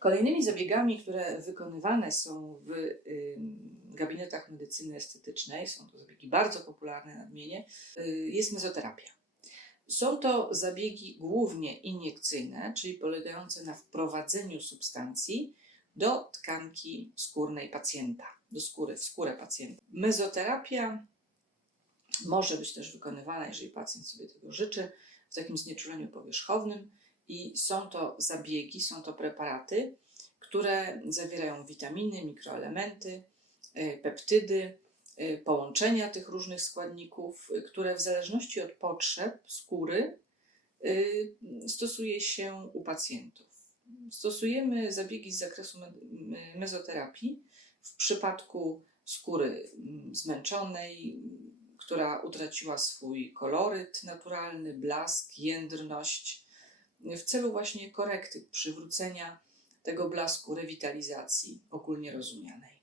Kolejnymi zabiegami, które wykonywane są w ym, gabinetach medycyny estetycznej, są to zabiegi bardzo popularne nadmienię, y, jest mezoterapia. Są to zabiegi głównie iniekcyjne, czyli polegające na wprowadzeniu substancji do tkanki skórnej pacjenta, do skóry, w skórę pacjenta. Mezoterapia może być też wykonywana, jeżeli pacjent sobie tego życzy, w takim znieczuleniu powierzchownym i są to zabiegi, są to preparaty, które zawierają witaminy, mikroelementy, y, peptydy, y, połączenia tych różnych składników, y, które w zależności od potrzeb skóry stosuje się u pacjentów. Stosujemy zabiegi z zakresu me- me- mezoterapii w przypadku skóry mm, zmęczonej, która utraciła swój koloryt naturalny, blask, jędrność, w celu właśnie korekty, przywrócenia tego blasku, rewitalizacji ogólnie rozumianej.